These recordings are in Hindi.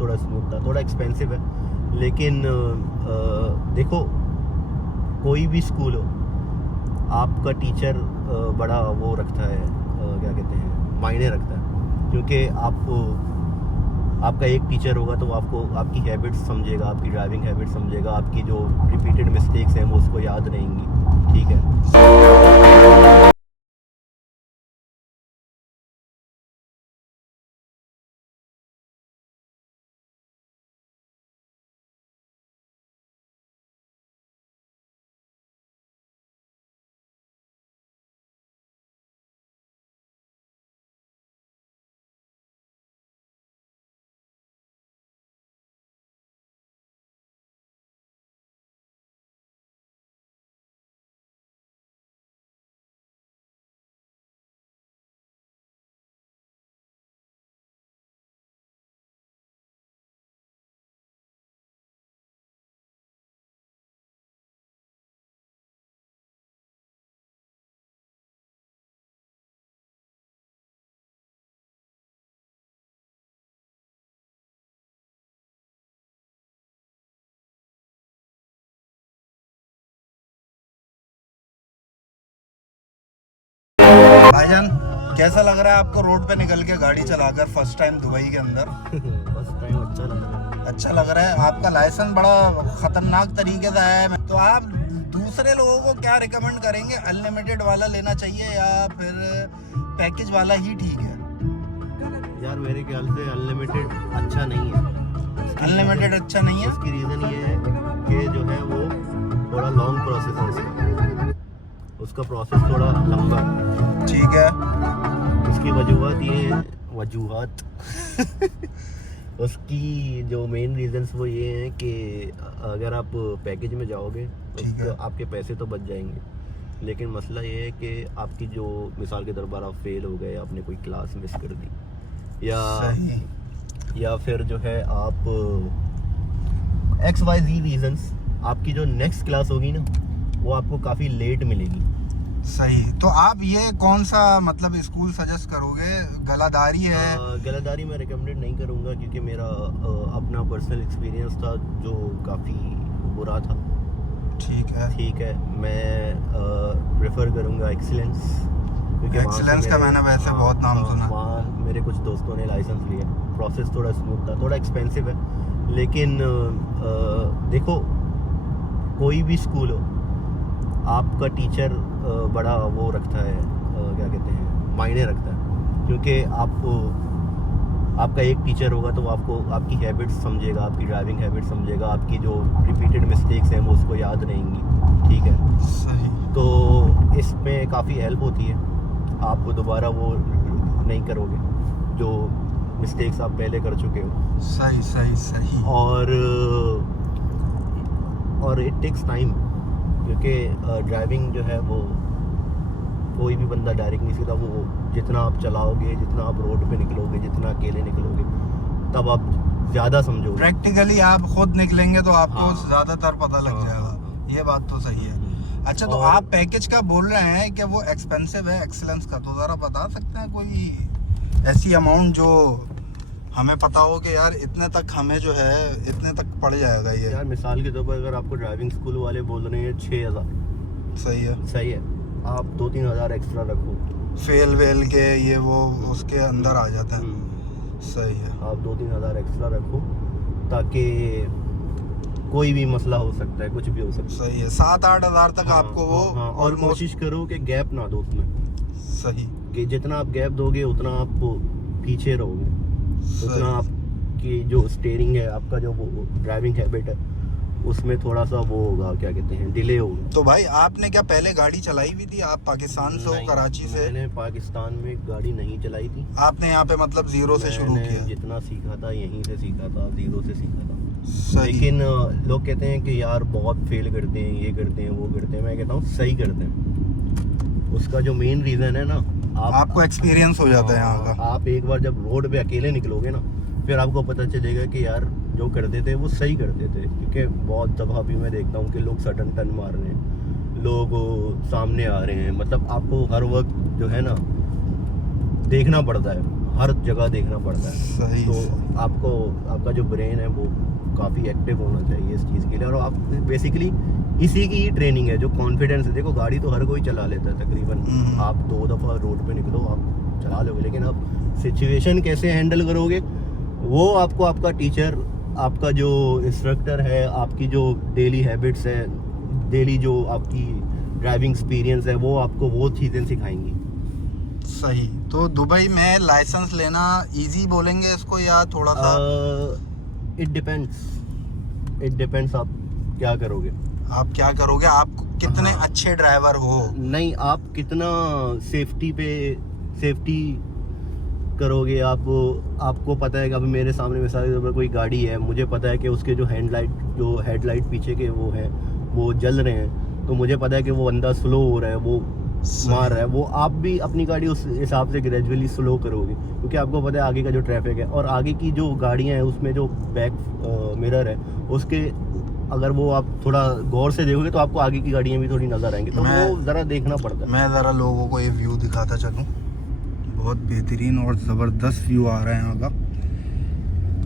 थोड़ा स्मूथ था, थोड़ा एक्सपेंसिव है, लेकिन देखो कोई भी स्कूल हो, आपका टीचर बड़ा वो रखता है, क्या कहते हैं, मायने रखता है, क्योंकि आपका एक टीचर होगा तो आपको आपकी हैबिट्स समझेगा, आपकी ड्राइविंग हैबिट्स समझेगा, आपकी जो रिपीटेड मिस्टेक्स हैं वो उसको याद रहेंगी, ठीक है। भाईजान कैसा लग रहा है आपको रोड पे निकल के गाड़ी चलाकर फर्स्ट टाइम दुबई के अंदर? फर्स्ट टाइम अच्छा लग रहा है। अच्छा लग रहा है। आपका लाइसेंस बड़ा खतरनाक तरीके से है, तो आप दूसरे लोगों को क्या रिकमेंड करेंगे? अनलिमिटेड वाला लेना चाहिए या फिर पैकेज वाला ही ठीक है? यार मेरे ख्याल से अनलिमिटेड अच्छा नहीं है। अनलिमिटेड अच्छा नहीं है? उसकी रीज़न ये है कि जो है वो थोड़ा लॉन्ग प्रोसेस है, उसका प्रोसेस थोड़ा लंबा है, ठीक है। उसकी वजूहात उसकी जो मेन रीजंस वो ये हैं कि अगर आप पैकेज में जाओगे तो आपके पैसे तो बच जाएंगे, लेकिन मसला ये है कि आपकी जो मिसाल के तौर पर आप फेल हो गए, आपने कोई क्लास मिस कर दी, या फिर जो है आप XYZ रीजंस, आपकी जो नेक्स्ट क्लास होगी ना वो आपको काफ़ी लेट मिलेगी। सही। तो आप ये कौन सा मतलब स्कूल सजेस्ट करोगे? गलादारी है? गलादारी मैं रिकमेंडेड नहीं करूँगा, क्योंकि मेरा अपना पर्सनल एक्सपीरियंस था जो काफ़ी बुरा था। ठीक है। मैं प्रेफर करूँगा एक्सीलेंस, क्योंकि एक्सीलेंस का मैंने वैसे बहुत नाम सुना। वहाँ मेरे कुछ दोस्तों ने लाइसेंस लिया, प्रोसेस थोड़ा स्मूथ था, थोड़ा एक्सपेंसिव है, लेकिन देखो कोई भी स्कूल हो, आपका टीचर बड़ा वो रखता है, क्या कहते हैं, मायने रखता है, क्योंकि आपका एक टीचर होगा तो आपको आपकी हैबिट्स समझेगा, आपकी ड्राइविंग हैबिट्स समझेगा, आपकी जो रिपीटेड मिस्टेक्स हैं वो उसको याद रहेंगी, ठीक है। सही। तो इसमें काफ़ी हेल्प होती है, आप दोबारा वो नहीं करोगे जो मिस्टेक्स आप पहले कर चुके हो। सही। और इट टेक्स टाइम, क्योंकि ड्राइविंग जो है वो कोई भी बंदा डायरेक्ट नहीं सीखता। वो जितना आप चलाओगे, जितना आप रोड पे निकलोगे, जितना अकेले निकलोगे, तब आप ज़्यादा समझोगे। प्रैक्टिकली आप खुद निकलेंगे तो आपको ज़्यादातर पता लग जाएगा। हाँ। ये बात तो सही है। अच्छा, तो आप पैकेज का बोल रहे हैं कि वो एक्सपेंसिव है एक्सीलेंस का, तो ज़रा बता सकते हैं कोई ऐसी अमाउंट जो हमें पता हो कि यार इतने तक हमें जो है इतने तक पड़ जाएगा ये? यार मिसाल के तौर पर अगर आपको ड्राइविंग स्कूल वाले बोल रहे हैं 6,000, सही है, आप 2-3 हज़ार एक्स्ट्रा रखो, फेल वेल के ये वो उसके अंदर आ जाता है। सही है। आप 2-3 हज़ार एक्स्ट्रा रखो, ताकि कोई भी मसला हो सकता है, कुछ भी हो सकता है। सही है। 7-8 हज़ार तक आपको वो और कोशिश करो कि गैप ना दो उसमें। सही। कि जितना आप गैप दोगे उतना आप पीछे रहोगे, उतना आपकी जो स्टीयरिंग है, आपका जो वो ड्राइविंग हैबिट है, उसमें थोड़ा सा वो होगा, क्या कहते हैं, डिले होगा। तो भाई आपने क्या पहले गाड़ी चलाई हुई थी? आप पाकिस्तान से हो, कराची से? मैंने पाकिस्तान में गाड़ी नहीं चलाई थी। आपने यहाँ पे मतलब जीरो से शुरू किया? जितना सीखा था यहीं से सीखा था, जीरो से सीखा था। सही। लेकिन लोग कहते हैं कि यार बहुत फेल करते हैं, ये करते हैं, वो करते हैं। मैं कहता हूँ सही करते हैं। उसका जो मेन रीज़न है ना, आपको एक्सपीरियंस हो जाता है यहाँ का। आप एक बार जब रोड पे अकेले निकलोगे ना, फिर आपको पता चलेगा कि यार जो करते थे वो सही करते थे। क्योंकि बहुत दफ़ा भी मैं देखता हूँ कि लोग सडन टर्न मार रहे हैं, लोग सामने आ रहे हैं, मतलब आपको हर वक्त जो है ना देखना पड़ता है, हर जगह देखना पड़ता है। सही तो सही। आपको आपका जो ब्रेन है वो काफ़ी एक्टिव होना चाहिए इस चीज़ के लिए। और आप बेसिकली इसी की ही ट्रेनिंग है जो कॉन्फिडेंस है। देखो गाड़ी तो हर कोई चला लेता है तकरीबन, आप 2 दफ़ा रोड पे निकलो आप चला लोगे, लेकिन आप सिचुएशन कैसे हैंडल करोगे वो आपको आपका टीचर, आपका जो इंस्ट्रक्टर है, आपकी जो डेली हैबिट्स है, डेली जो आपकी ड्राइविंग एक्सपीरियंस है, वो आपको वो चीज़ें सिखाएंगी। सही। तो दुबई में लाइसेंस लेना इजी बोलेंगे इसको या थोड़ा सा? इट डिपेंड्स आप क्या करोगे। आप क्या करोगे, आप कितने हाँ। अच्छे ड्राइवर हो। नहीं, आप कितना सेफ्टी करोगे। आपको पता है कि अभी मेरे सामने मिसाल के तौर पर कोई गाड़ी है, मुझे पता है कि उसके जो हेडलाइट पीछे के वो है वो जल रहे हैं, तो मुझे पता है कि वो बंदा स्लो हो रहा है, वो मार रहा है, वो आप भी अपनी गाड़ी उस हिसाब से ग्रेजुअली स्लो करोगे, क्योंकि आपको पता है आगे का जो ट्रैफिक है और आगे की जो गाड़ियां हैं उसमें जो बैक मिरर है उसके अगर वो आप थोड़ा गौर से देखोगे तो आपको आगे की गाड़ियां भी थोड़ी नजर आएंगी, तो वो ज़रा देखना पड़ता है। मैं ज़रा लोगों को ये व्यू दिखाता चलूँ, बहुत बेहतरीन और ज़बरदस्त व्यू आ रहा है यहाँ का।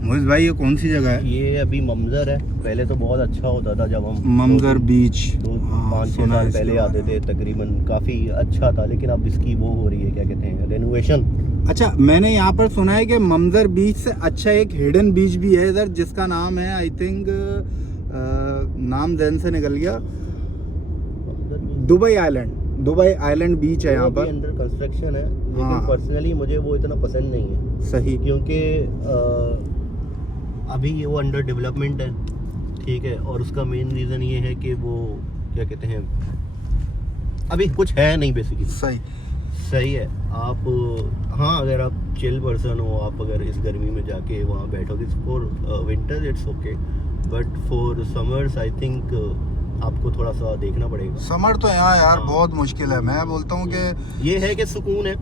मोहित भाई ये कौन सी जगह है? ये अभी ममज़र है, पहले तो बहुत अच्छा होता था जब हम ममज़र बीच 5-6 साल पहले आते थे तकरीबन, काफ़ी अच्छा था, लेकिन अब इसकी वो हो रही है, क्या कहते हैं, रेनोवेशन। अच्छा, मैंने यहाँ पर सुना है कि ममज़र बीच से अच्छा एक हिडन बीच भी है इधर, जिसका नाम है आई थिंक नाम जहन से निकल गया, दुबई आइलैंड बीच है यहाँ पर। अंडर कंस्ट्रक्शन है, लेकिन हाँ। पर्सनली मुझे वो इतना पसंद नहीं है। सही। क्योंकि अभी ये वो अंडर डेवलपमेंट है, ठीक है, और उसका मेन रीज़न ये है कि वो क्या कहते हैं, अभी कुछ है नहीं बेसिकली। सही है। आप हाँ, अगर आप चिल पर्सन हो, आप अगर इस गर्मी में जाके वहाँ बैठोगे, for winter it's okay, but for summers I think आपको थोड़ा सा देखना पड़ेगा। समर तो यहाँ यार हाँ। बहुत मुश्किल है। मैं बोलता हूँ कि ये है कि सुकून है,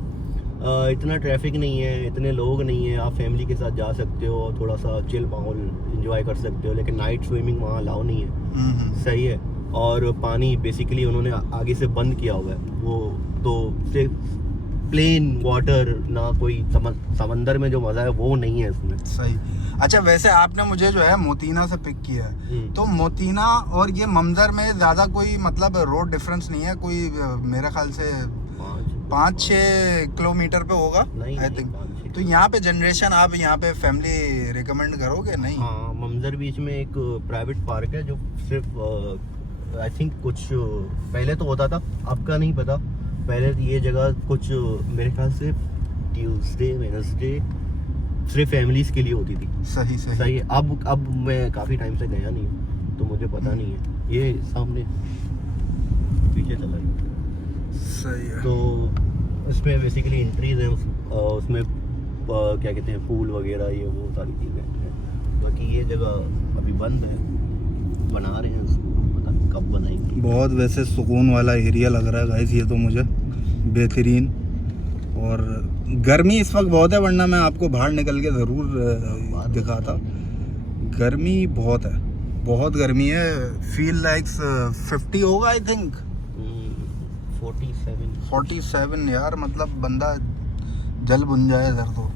इतना ट्रैफिक नहीं है, इतने लोग नहीं है, आप फैमिली के साथ जा सकते हो, थोड़ा सा चिल माहौल एंजॉय कर सकते हो, लेकिन नाइट स्विमिंग वहाँ अलाउ नहीं है। सही है। और पानी बेसिकली उन्होंने आगे से बंद किया हुआ है, वो तो सिर्फ प्लेन वाटर, ना कोई समंदर में जो मज़ा है वो नहीं है इसमें। सही। अच्छा, वैसे आपने मुझे जो है मोतीना से पिक किया है, तो मोतीना और ये ममज़र में ज़्यादा कोई मतलब रोड डिफरेंस नहीं है कोई? मेरे ख्याल से 5-6 किलोमीटर पे होगा आई थिंक। तो यहाँ पे जनरेशन, आप यहाँ पे फैमिली रिकमेंड करोगे? नहीं। हाँ, ममज़र बीच में एक प्राइवेट पार्क है जो सिर्फ आई थिंक कुछ पहले तो होता था, अब का नहीं पता। पहले ये जगह कुछ मेरे ख्याल से ट्यूसडे वेडनेसडे सिर्फ फैमिलीज के लिए होती थी। सही है। अब मैं काफ़ी टाइम से गया नहीं हूँ, तो मुझे पता नहीं है। ये सामने पीछे चला गया। सही है। तो इसमें बेसिकली एंट्रीज हैं, उसमें क्या कहते हैं, फूल वगैरह, ये वो सारी चीज़ें हैं। बाकी ये जगह अभी बंद है, बना रहे हैं उसको, पता नहीं कब बनाएंगे। बहुत वैसे सुकून वाला एरिया लग रहा है गाइस ये तो मुझे, बेहतरीन। और गर्मी इस वक्त बहुत है, वरना मैं आपको बाहर निकल के ज़रूर दिखाता। गर्मी बहुत है, बहुत गर्मी है। फील लाइक 50 होगा आई थिंक, 47 यार, मतलब बंदा जल बुन जाए इधर तो।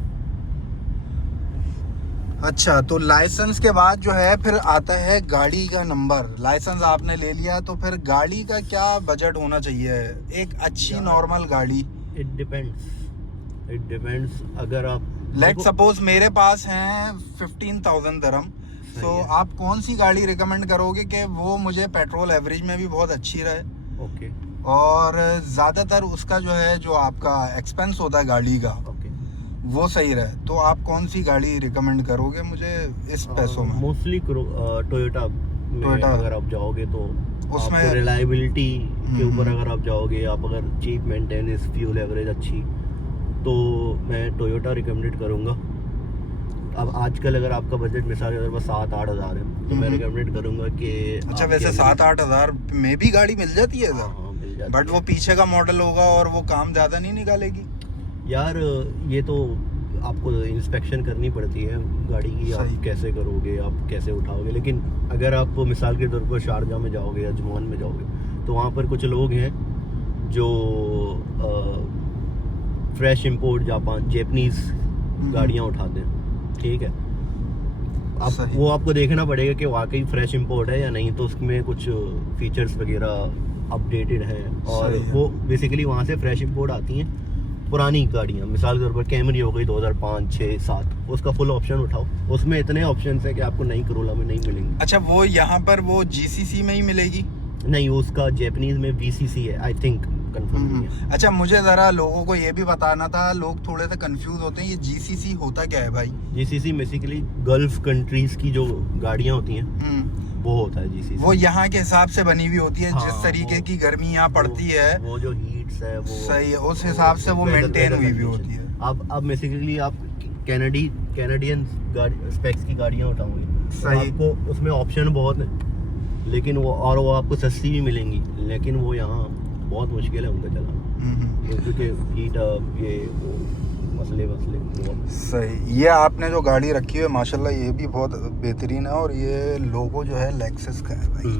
अच्छा, तो लाइसेंस के बाद जो है फिर आता है गाड़ी का नंबर। लाइसेंस आपने ले लिया, तो फिर गाड़ी का क्या बजट होना चाहिए एक अच्छी नॉर्मल गाड़ी? इट डिपेंड्स अगर आप लेट सपोज मेरे पास हैं 15,000 दिरहम, तो आप कौन सी गाड़ी रिकमेंड करोगे कि वो मुझे पेट्रोल एवरेज में भी बहुत अच्छी रहे, ओके, और ज़्यादातर उसका जो है जो आपका एक्सपेंस होता है गाड़ी का वो सही रहे? तो आप कौन सी गाड़ी रिकमेंड करोगे मुझे इस पैसों में? मोस्टली टोयोटा अगर आप जाओगे तो उसमें रिलायबिलिटी के ऊपर अगर आप जाओगे, आप अगर चीप मेंटेनेंस, फ्यूल एवरेज अच्छी, तो मैं टोयोटा रिकमेंड करूँगा। अब आजकल अगर आपका बजट मिसाल के तौर पर 7-8 हज़ार है, तो मैं रिकमेंड करूँगा कि अच्छा, वैसे 7-8 हज़ार में भी गाड़ी मिल जाती है इधर? हाँ, मिल जाती बट वो पीछे का मॉडल होगा और वो काम ज़्यादा नहीं निकालेगी यार। ये तो आपको इंस्पेक्शन करनी पड़ती है गाड़ी की, आप कैसे करोगे, आप कैसे उठाओगे। लेकिन अगर आप मिसाल के तौर पर शारजा में जाओगे या अजमान में जाओगे, तो वहाँ पर कुछ लोग हैं जो फ्रेश इंपोर्ट जापानीज़ गाड़ियाँ उठाते हैं, ठीक है। अब सही। वो आपको देखना पड़ेगा कि वाकई फ्रेश इंपोर्ट है या नहीं, तो उसमें कुछ फीचर्स वगैरह अपडेटेड हैं, और सही है। वो बेसिकली वहाँ से फ्रेश इंपोर्ट आती हैं पुरानी गाड़ियाँ। मिसाल के तौर पर कैमरी हो गई 2005, 6, 7, उसका फुल ऑप्शन उठाओ, उसमें इतने ऑप्शन है कि आपको नई करोला में नहीं मिलेंगे। अच्छा, वो यहाँ पर वो GCC में ही मिलेगी? नहीं, उसका जैपनीज में VCC है, आई थिंक, कंफर्म नहीं है। अच्छा, मुझे जरा लोगों को ये भी बताना था, लोग थोड़े से कंफ्यूज होते हैं, ये GCC होता क्या है भाई? GCC बेसिकली गल्फ कंट्रीज की जो गाड़ियाँ होती हैं वो होता है GCC। वो यहाँ के हिसाब से बनी हुई होती है, हाँ, जिस तरीके की गर्मी यहाँ पड़ती है, वो जो हीट्स है वो सही है, उस हिसाब से वो मेंटेन हुई भी होती है। अब बेसिकली आप कैनेडियन स्पेक्स की गाड़ियाँ उठाओगे, तो सही। आपको उसमें ऑप्शन बहुत है, लेकिन वो आपको सस्ती भी मिलेंगी, लेकिन वो यहाँ बहुत मुश्किल है उनका चलाना, क्योंकि हीट ये वो मसले बहुत। सही। ये आपने जो गाड़ी रखी है माशाल्लाह, ये भी बहुत बेहतरीन है, और ये लोगो जो है लेक्सस का है भाई,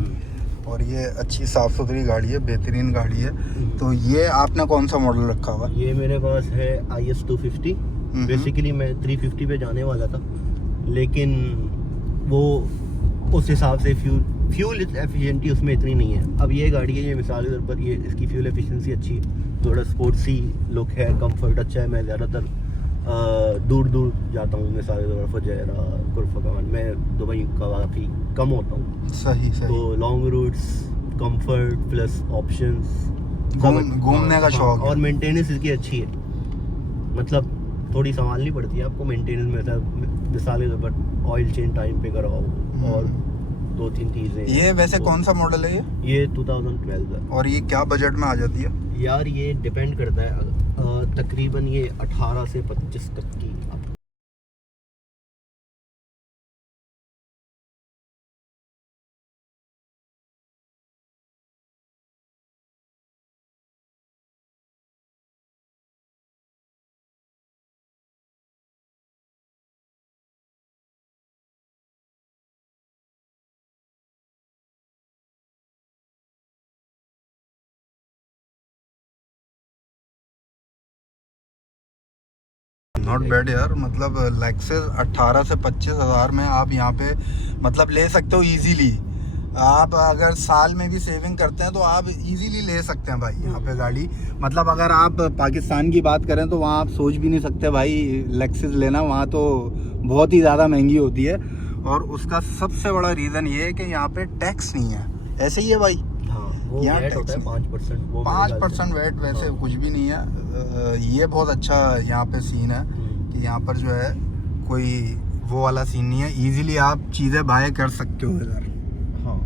और ये अच्छी साफ़ सुथरी गाड़ी है, बेहतरीन गाड़ी है। तो ये आपने कौन सा मॉडल रखा हुआ? ये मेरे पास है IS 250। बेसिकली मैं 350 पे जाने वाला था, लेकिन वो उस हिसाब से फ्यूल एफिशिएंसी उसमें इतनी नहीं है। अब ये गाड़ी है, ये मिसाल के तौर पर ये इसकी फ्यूल एफिशिएंसी अच्छी है, थोड़ा स्पोर्ट्सी लुक है, कंफर्ट अच्छा है। मैं ज़्यादातर दूर जाता हूँ, मिसाल के तौर पर फुजैरा, कुरफकान, मैं दुबई का काफ़ी कम होता हूँ। सही सही। तो long routes, comfort plus options, घूमने का शौक है। और मेंटेनेंस इसकी अच्छी है, मतलब थोड़ी संभालनी पड़ती है आपको मेंटेनेंस में। मिसाल के तौर पर ऑयल चेंज टाइम पे कराओ, और 2-3 चीज़ें। ये वैसे कौन सा मॉडल है ये 2012 है। और ये क्या बजट में आ जाती है? यार ये डिपेंड करता है, तकरीबन ये 18 से 25 तक की आप नॉट बैड यार, मतलब लेक्सस 18 से 25 हज़ार में आप यहाँ पे मतलब ले सकते हो इजीली। आप अगर साल में भी सेविंग करते हैं तो आप इजीली ले सकते हैं भाई यहाँ पे गाड़ी। मतलब अगर आप पाकिस्तान की बात करें तो वहाँ आप सोच भी नहीं सकते भाई लेक्सस लेना, वहाँ तो बहुत ही ज़्यादा महंगी होती है। और उसका सबसे बड़ा रीज़न ये है कि यहाँ पे टैक्स नहीं है। ऐसे ही है भाई, वो यहाँ वैट होता है 5%, वो 5% वेट, वैसे कुछ भी नहीं है। ये बहुत अच्छा यहाँ पे सीन है कि यहाँ पर जो है कोई वो वाला सीन नहीं है, इजीली आप चीज़ें बाय कर सकते हो इधर। हाँ,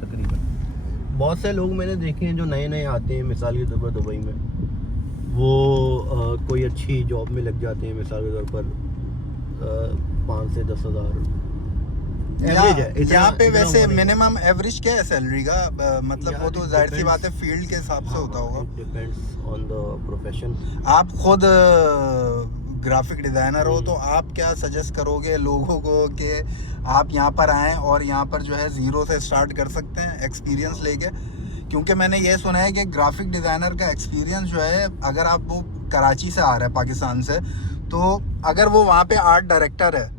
तकरीबन बहुत से लोग मैंने देखे हैं जो नए आते हैं, मिसाल के तौर पर दुबई में, वो कोई अच्छी जॉब में लग जाते हैं, मिसाल के तौर पर 5 से 10 हज़ार एवरेज है। यहाँ पे वैसे मिनिमम एवरेज क्या है सैलरी का? मतलब वो तो जाहिर सी बात है फील्ड के हिसाब से होता होगा, डिपेंड्स ऑन द प्रोफेशन। आप खुद ग्राफिक डिज़ाइनर हो, तो आप क्या सजेस्ट करोगे लोगों को कि आप यहाँ पर आएँ और यहाँ पर जो है ज़ीरो से स्टार्ट कर सकते हैं एक्सपीरियंस लेके? क्योंकि मैंने ये सुना है कि ग्राफिक डिज़ाइनर का एक्सपीरियंस जो है, अगर आप वो कराची से आ रहे हैं पाकिस्तान से, तो अगर वो वहाँ पे आर्ट डायरेक्टर है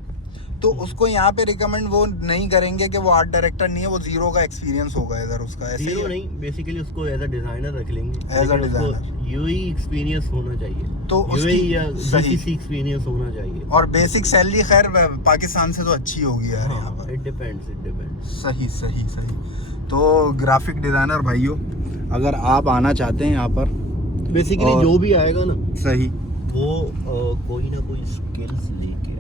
तो उसको यहाँ पे रिकमेंड वो नहीं करेंगे कि वो आर्ट डायरेक्टर नहीं है, वो जीरो का एक्सपीरियंस होगा इधर उसका। ऐसे जीरो नहीं, बेसिकली उसको एज अ डिजाइनर रख लेंगे, as a designer. UAE experience होना चाहिए, तो यूएई या सही जीसीसी एक्सपीरियंस होना चाहिए। और बेसिक सैलरी खैर पाकिस्तान से तो अच्छी होगी यार यहाँ पर। It depends. सही सही सही। तो ग्राफिक डिजाइनर भाइयों, अगर आप आना चाहते हैं यहाँ पर, बेसिकली जो भी आएगा ना, सही, वो कोई ना कोई स्किल्स लेके आएगा।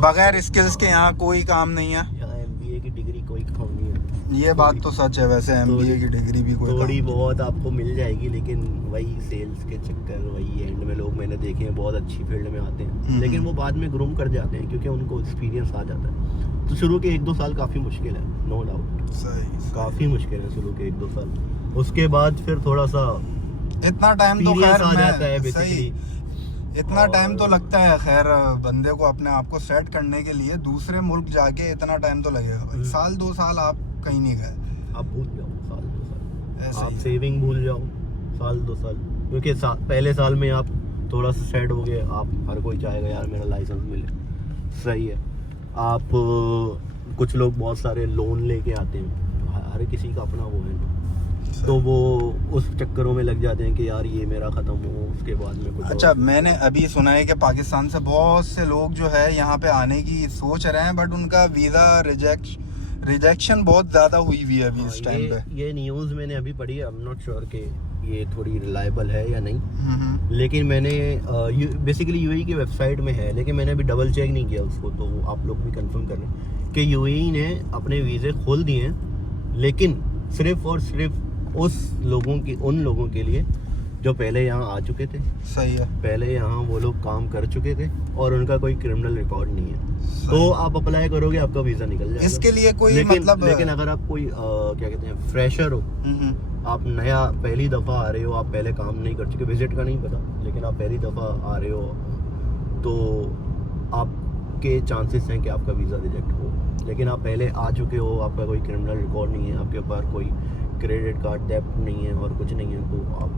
बगैर स्किल्स के यहाँ कोई काम नहीं है। यहाँ MBA की डिग्री कोई काम नहीं है। ये बात तो सच है, वैसे MBA की डिग्री भी कोई थोड़ी बहुत आपको मिल जाएगी, लेकिन वही सेल्स के चक्कर, वही एंड में लोग मैंने देखे हैं बहुत अच्छी फील्ड में आते हैं, लेकिन वो बाद में ग्रूम कर जाते हैं क्योंकि उनको एक्सपीरियंस आ जाता है। तो शुरू के 1-2 साल काफ़ी मुश्किल है, नो डाउट, सही काफ़ी मुश्किल है शुरू के 1-2 साल। उसके बाद फिर थोड़ा सा इतना टाइम तो खैर आ जाता है सही, बेसिकली। इतना टाइम तो लगता है खैर बंदे को अपने आप को सेट करने के लिए। दूसरे मुल्क जाके इतना टाइम तो लगेगा भाई, 1-2 साल आप कहीं नहीं गए, आप भूल जाओ 1-2 साल, ऐसे आप ही। सेविंग भूल जाओ 1-2 साल, क्योंकि पहले साल में आप थोड़ा सा सैड हो गए आप, हर कोई चाहेगा यार मेरा लाइसेंस मिले, सही है। आप कुछ लोग बहुत सारे लोन लेके आते हैं, हर किसी का अपना वो है ना, तो वो उस चक्करों में लग जाते हैं कि यार ये मेरा ख़त्म हो, उसके बाद में कुछ अच्छा, और। मैंने अभी सुना है कि पाकिस्तान से बहुत से लोग जो है यहाँ पे आने की सोच रहे हैं, बट उनका वीज़ा रिजेक्शन बहुत ज़्यादा हुई है अभी इस टाइम पे। ये न्यूज़ मैंने अभी पढ़ी है, आई एम नॉट श्योर कि ये थोड़ी रिलायबल है या नहीं, लेकिन मैंने बेसिकली यूएई की वेबसाइट में है, लेकिन मैंने अभी डबल चेक नहीं किया उसको, तो आप लोग भी कंफर्म कर लें कि यूएई ने अपने वीज़े खोल दिए हैं, लेकिन सिर्फ और सिर्फ उन लोगों के लिए जो पहले यहाँ आ चुके थे, सही है। पहले यहाँ वो लोग काम कर चुके थे और उनका कोई क्रिमिनल रिकॉर्ड नहीं है, तो आप अप्लाई करोगे आपका वीज़ा निकल जाएगा। इसके लिए कोई लेकिन अगर आप कोई क्या कहते हैं फ्रेशर हो, आप नया पहली दफ़ा आ रहे हो, आप पहले काम नहीं कर चुके, विजिट का नहीं पता, लेकिन आप पहली दफ़ा आ रहे हो, तो आपके चांसेस हैं कि आपका वीज़ा रिजेक्ट हो। लेकिन आप पहले आ चुके हो, आपका कोई क्रिमिनल रिकॉर्ड नहीं है, आपके पास कोई क्रेडिट कार्ड डेब्ट नहीं है और कुछ नहीं है, तो आप।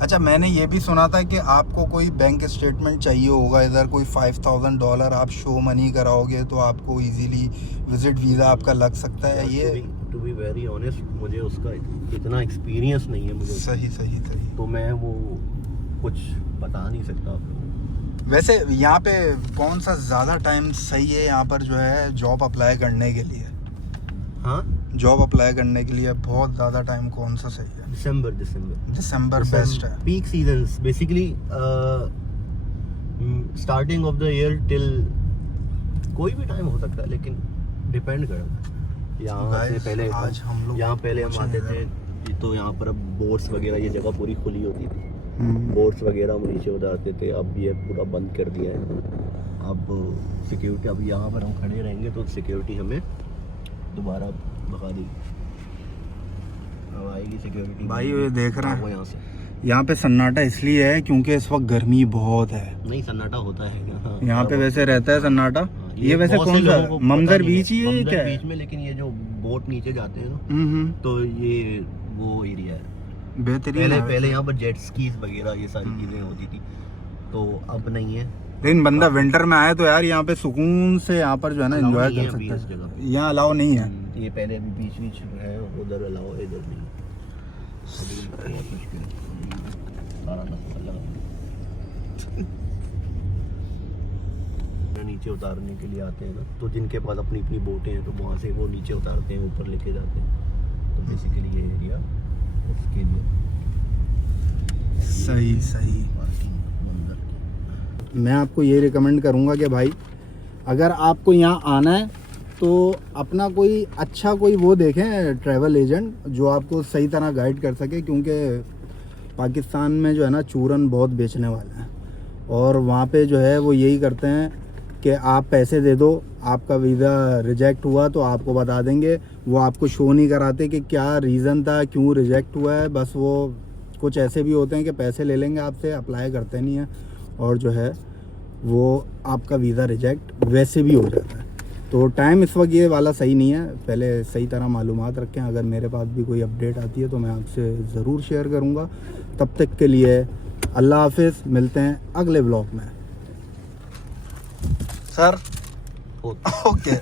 अच्छा, मैंने ये भी सुना था कि आपको कोई बैंक स्टेटमेंट चाहिए होगा, इधर कोई $5,000 आप शो मनी कराओगे तो आपको इजीली विजिट वीज़ा आपका लग सकता है। ये टू बी वेरी ऑनेस्ट, मुझे उसका इतना एक्सपीरियंस नहीं है मुझे। सही, तो मैं वो कुछ बता नहीं सकता आप लोगों को। वैसे यहाँ पे कौन सा ज़्यादा टाइम सही है यहाँ पर जो है जॉब अप्लाई करने के लिए? हाँ, जॉब अप्लाई करने के लिए बहुत ज़्यादा टाइम कौन सा सही है? दिसंबर बेस्ट है। Peak seasons basically starting of the year till कोई भी टाइम हो सकता है, लेकिन डिपेंड करता है। यहाँ से पहले आज हम लोग हम आते थे, तो यहाँ पर अब बोट्स वगैरह ये जगह पूरी खुली होती थी, बोट्स वगैरह हम नीचे उतारते थे, अब ये पूरा बंद कर दिया है। अब सिक्योरिटी, अब यहाँ पर हम खड़े रहेंगे तो सिक्योरिटी हमें दोबारा भगा देगी, अब आएगी सिक्योरिटी भाई ये देख रहे वो हैं यहाँ से। यहाँ पे सन्नाटा इसलिए है क्योंकि इस वक्त गर्मी बहुत है। नहीं, सन्नाटा होता है क्या? हाँ, यहाँ पे वैसे रहता है सन्नाटा। हाँ, ये वैसे बहुत से कौन सा लोगों को पता मंजर नहीं है। बीच ही है मंजर क्या? बीच में, लेकिन ये जो बोट नीचे जाते हैं ना, तो ये वो एरिया है। बेहतरीन है। पहले यहाँ पर जेट स्कीज वगैरह ये सारी चीजें होती थी, तो अब नहीं है। लेकिन बंदा विंटर में आए तो यार यहाँ पे सुकून से यहाँ पर जो है ना Allow एंजॉय नहीं है कर अभी सकता इस है। जगह पे। यहाँ अलाउ नहीं है। ये पहले अभी बीच है, उधर अलाउ, इधर नहीं। अभी बहुत मुश्किल है। सारा मसला लगा। नीचे उतारने के लिए आते हैं ना, तो जिनके पास अपनी अपनी बोटें हैं, तो वहाँ से वो नीचे उतारते हैं, ऊपर लेके जाते हैं। तो बेसिकली ये एरिया उसके लिए सही। मैं आपको ये रिकमेंड करूँगा कि भाई अगर आपको यहाँ आना है तो अपना कोई अच्छा कोई वो देखें ट्रैवल एजेंट जो आपको सही तरह गाइड कर सके, क्योंकि पाकिस्तान में जो है ना चूरन बहुत बेचने वाले हैं, और वहाँ पे जो है वो यही करते हैं कि आप पैसे दे दो, आपका वीज़ा रिजेक्ट हुआ तो आपको बता देंगे। वो आपको शो नहीं कराते कि क्या रीज़न था, क्यों रिजेक्ट हुआ है। बस वो कुछ ऐसे भी होते हैं कि पैसे ले लेंगे आपसे, अप्लाई करते नहीं हैं, और जो है वो आपका वीज़ा रिजेक्ट वैसे भी हो जाता है। तो टाइम इस वक्त ये वाला सही नहीं है, पहले सही तरह मालूमात रखें। अगर मेरे पास भी कोई अपडेट आती है तो मैं आपसे ज़रूर शेयर करूँगा। तब तक के लिए अल्लाह हाफिज़, मिलते हैं अगले ब्लॉग में। Sir okay.